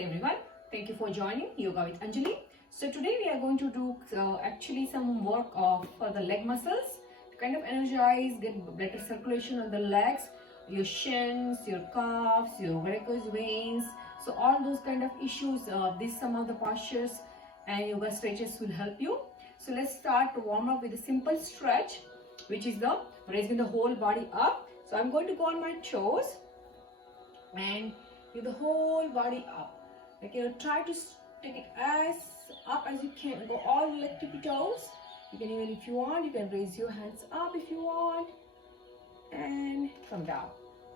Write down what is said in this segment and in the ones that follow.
everyone. Thank you for joining Yoga with Anjali. So today we are going to do actually some work for the leg muscles to kind of energize, get better circulation on the legs, your shins, your calves, your varicose veins. So all those kind of issues, these some of the postures and yoga stretches will help you. So let's start to warm up with a simple stretch, which is the raising the whole body up. So I'm going to go on my toes and give the whole body up. Like, try to take it as up as you can. Go all the way to the toes. You can even, if you want, you can raise your hands up if you want and come down.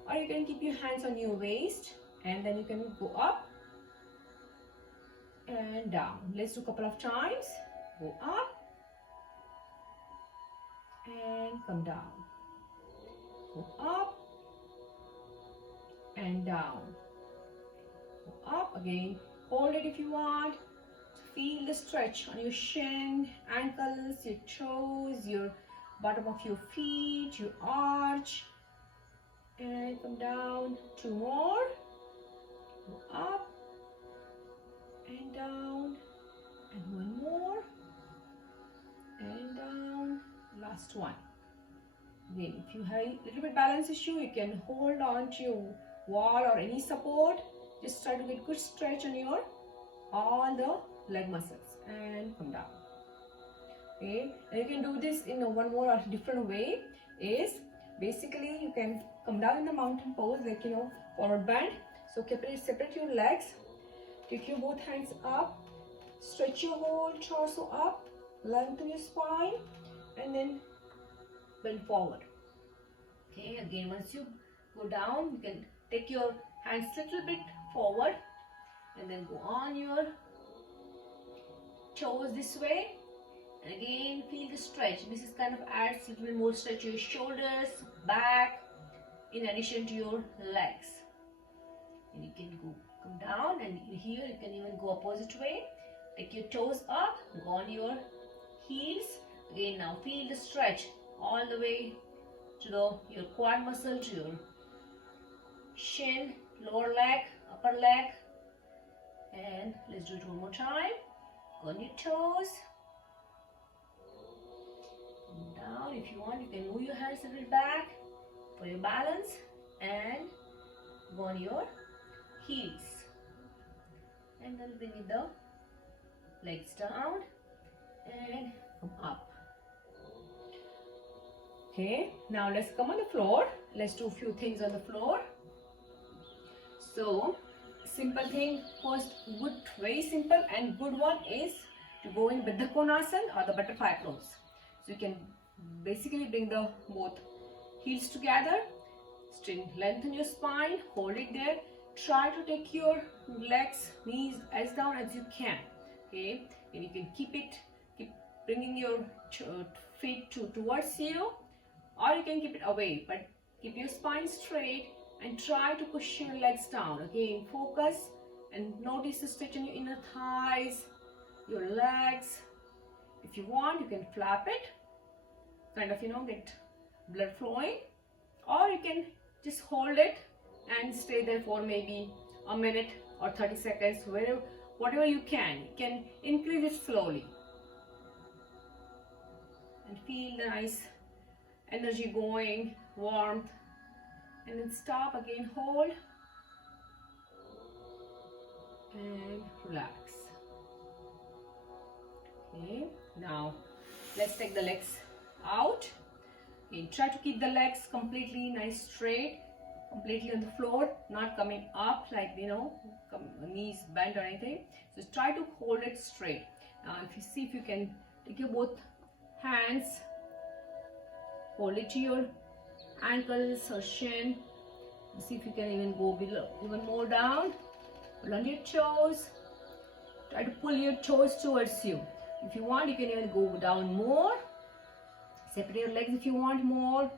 Or you can keep your hands on your waist and then you can go up and down. Let's do a couple of times. Go up and come down. Go up and down. Go up again. Hold it if you want. Feel the stretch on your shin, ankles, your toes, your bottom of your feet, your arch. And come down. Two more. Go up and down. And one more. And down. Last one. Again, if you have a little bit balance issue, you can hold on to your wall or any support. Just try to get good stretch on your all the leg muscles and come down. Okay, and you can do this in one more or different way. Is basically you can come down in the mountain pose, like forward bend. So separate your legs, take your both hands up, stretch your whole torso up, lengthen your spine, and then bend forward. Okay, again, once you go down, you can take your hands a little bit forward and then go on your toes this way, and again feel the stretch. This is kind of adds a little bit more stretch to your shoulders, back, in addition to your legs. And you can come down, and here you can even go opposite way. Take your toes up, go on your heels. Again, now feel the stretch all the way to your quad muscle, to your shin, lower leg, upper leg. And let's do it one more time. Go on your toes. And down. If you want, you can move your hands a little back for your balance. And go on your heels. And then bring the legs down and come up. Okay, now let's come on the floor. Let's do a few things on the floor. So, simple thing first, good, very simple and good one is to go in Baddha Konasana or the butterfly pose. So you can basically bring the both heels together, lengthen your spine, hold it there. Try to take your legs, knees as down as you can. Okay, and you can keep bringing your feet towards you, or you can keep it away, but keep your spine straight and try to push your legs down. Again, focus and notice the stretch in your inner thighs, your legs. If you want, you can flap it, kind of get blood flowing, or you can just hold it and stay there for maybe a minute or 30 seconds, whatever you can. You can increase it slowly and feel the nice energy going, warmth. And then stop, again hold and relax. Okay, now let's take the legs out. Okay, try to keep the legs completely nice straight, completely on the floor, not coming up like knees bent or anything. So try to hold it straight. Now if you see, if you can take your both hands, hold it to your ankles or shin. See if you can even go below, even more down. Pull on your toes. Try to pull your toes towards you. If you want, you can even go down more. Separate your legs if you want more.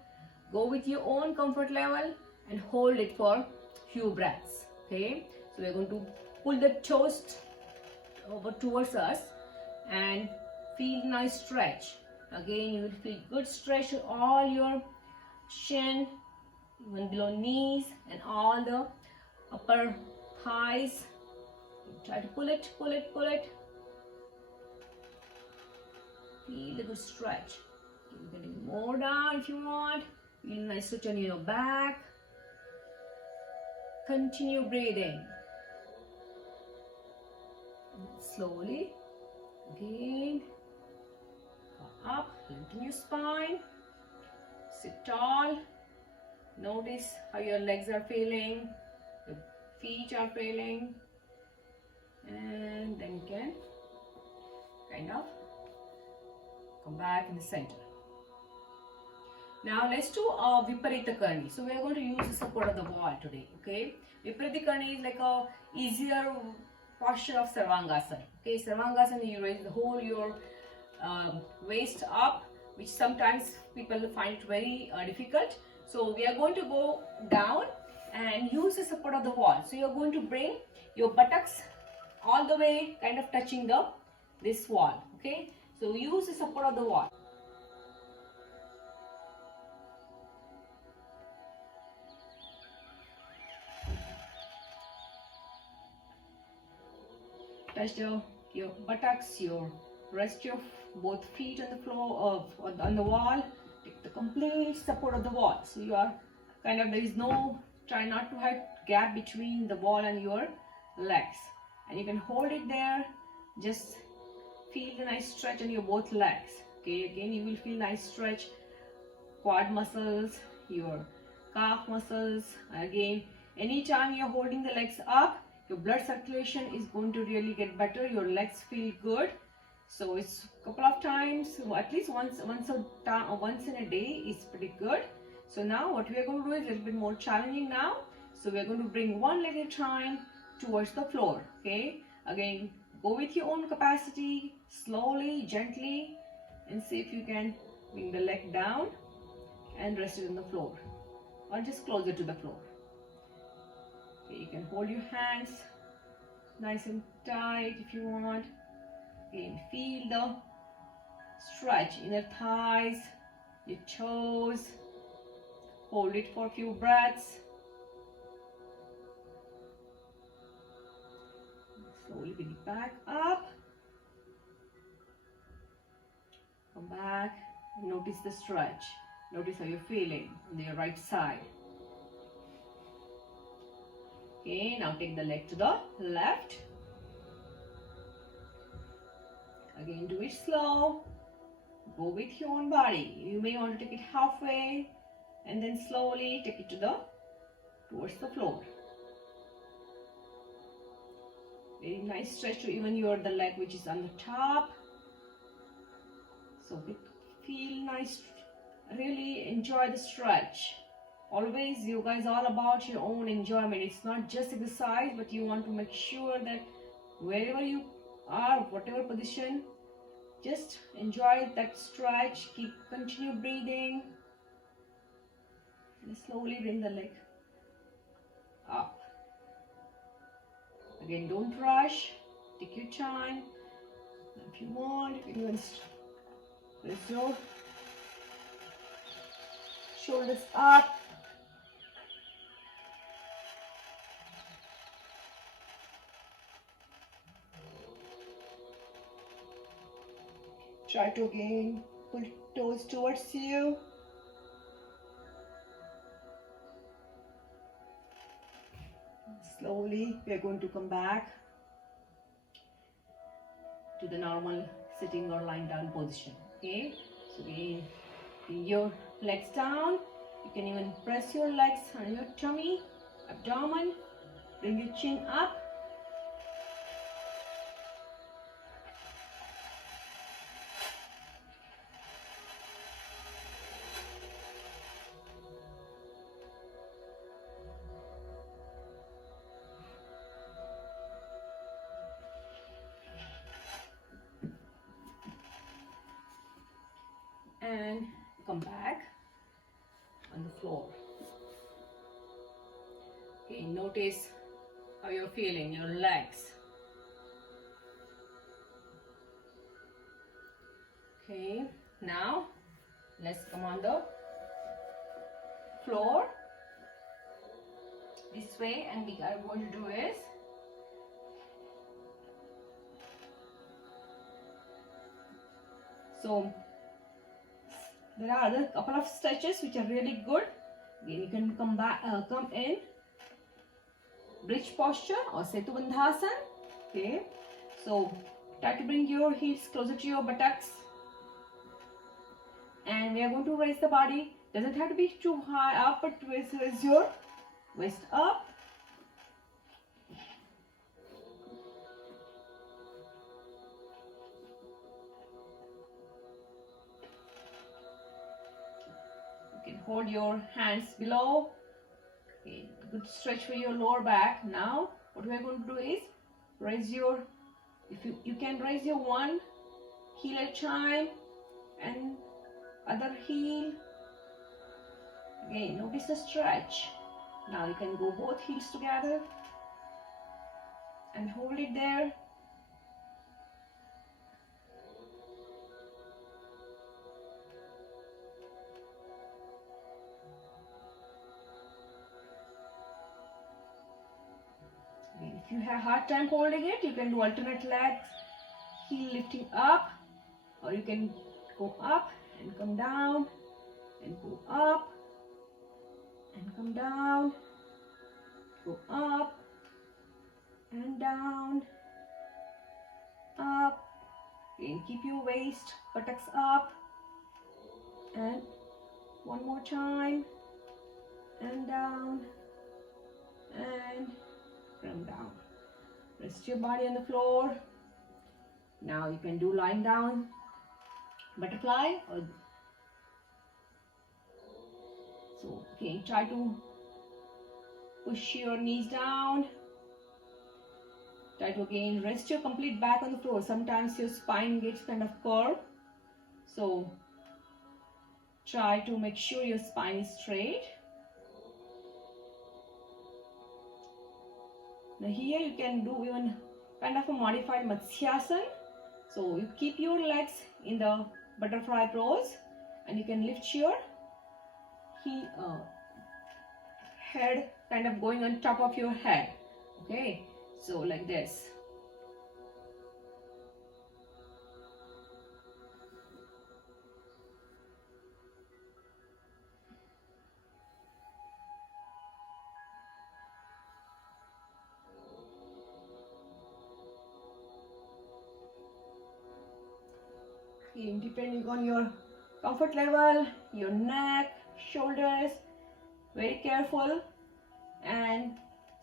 Go with your own comfort level and hold it for few breaths. Okay, so we're going to pull the toes over towards us and feel nice stretch. Again, you will feel good stretch to all your shin, even below knees, and all the upper thighs, Try to pull it, pull it, pull it. Feel the good stretch. Keep getting more down if you want. Feel nice stretch on your back. Continue breathing. Slowly. Again. Go up. Lengthen your spine. Sit tall. Notice how your legs are feeling. Your feet are feeling. And then you can kind of come back in the center. Now let's do Viparita Karni. So we are going to use the support of the wall today. Okay, Viparita Karni is like a easier posture of Sarvangasana. Okay, Sarvangasana, you raise the whole your waist up, which sometimes people find it very difficult. So we are going to go down and use the support of the wall. So you are going to bring your buttocks all the way, kind of touching this wall. Okay, so use the support of the wall. Touch your buttocks, rest your both feet on the floor on the wall. Take the complete support of the wall. So you are kind of, there is no, try not to have gap between the wall and your legs. And you can hold it there. Just feel the nice stretch on your both legs. Okay, again you will feel nice stretch, quad muscles, your calf muscles. Again, anytime you're holding the legs up, your blood circulation is going to really get better. Your legs feel good. So it's a couple of times, at least once in a day is pretty good. So now what we are going to do is a little bit more challenging now. So we are going to bring one leg at a time towards the floor. Okay, again go with your own capacity, slowly, gently, and see if you can bring the leg down and rest it on the floor or just closer to the floor. Okay, you can hold your hands nice and tight if you want. Again, feel the stretch, inner thighs, your toes. Hold it for a few breaths. Slowly bring it back up. Come back and notice the stretch. Notice how you're feeling on your right side. Okay, now take the leg to the left. Again, do it slow. Go with your own body. You may want to take it halfway and then slowly take it towards the floor. Very nice stretch to even the leg which is on the top. So feel nice. Really enjoy the stretch. Always, yoga is all about your own enjoyment. It's not just exercise, but you want to make sure that wherever you are, whatever position, just enjoy that stretch. Continue breathing, and slowly bring the leg up. Again, don't rush. Take your time. If you want, you can raise your shoulders up. Try to again pull toes towards you. Slowly we are going to come back to the normal sitting or lying down position. Okay, so again, bring your legs down. You can even press your legs on your tummy, abdomen. Bring your chin up. And come back on the floor. Okay, notice how you're feeling your legs. Okay, now let's come on the floor this way, and what I'm going to do is So there are other couple of stretches which are really good. Again, you can come back, come in bridge posture or Setu Bandhasan. Okay, so try to bring your heels closer to your buttocks, and we are going to raise the body. Doesn't have to be too high up, but raise your waist up. Hold your hands below. Okay, good stretch for your lower back. Now what we are going to do is raise your, if you can raise your one heel at a time and other heel. Again, notice the stretch. Now you can go both heels together and hold it there. If you have hard time holding it, you can do alternate legs, heel lifting up, or you can go up and come down, and go up and come down, go up and down, up. Again, keep your waist, buttocks up, and one more time, and down, and come down. Rest your body on the floor. Now you can do lying down butterfly, or so again try to push your knees down. Try to again rest your complete back on the floor. Sometimes your spine gets kind of curved, so try to make sure your spine is straight. Now here you can do even kind of a modified Matsyasana. So you keep your legs in the butterfly pose, and you can lift your head kind of going on top of your head. Okay, so like this. Depending on your comfort level, your neck, shoulders, very careful, and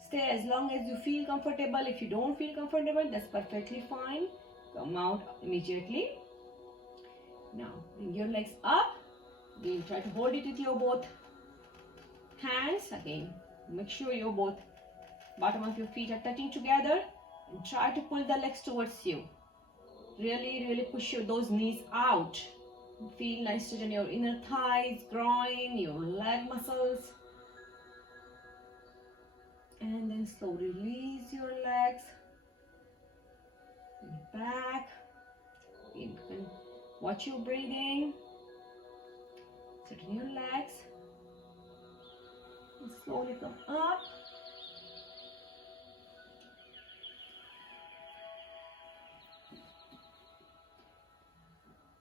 stay as long as you feel comfortable. If you don't feel comfortable, that's perfectly fine. Come out immediately. Now bring your legs up. Again, try to hold it with your both hands. Again, make sure your both bottom of your feet are touching together, and try to pull the legs towards you. Really push those knees out. Feel nice to in your inner thighs, groin, your leg muscles. And then slowly release your legs. Back. You can watch your breathing. Straighten your legs. And slowly come up.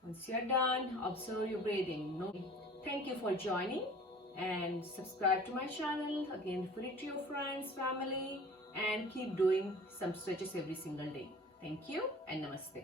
Once you're done, observe your breathing. Thank you for joining, and subscribe to my channel. Again, refer it to your friends, family, and keep doing some stretches every single day. Thank you and namaste.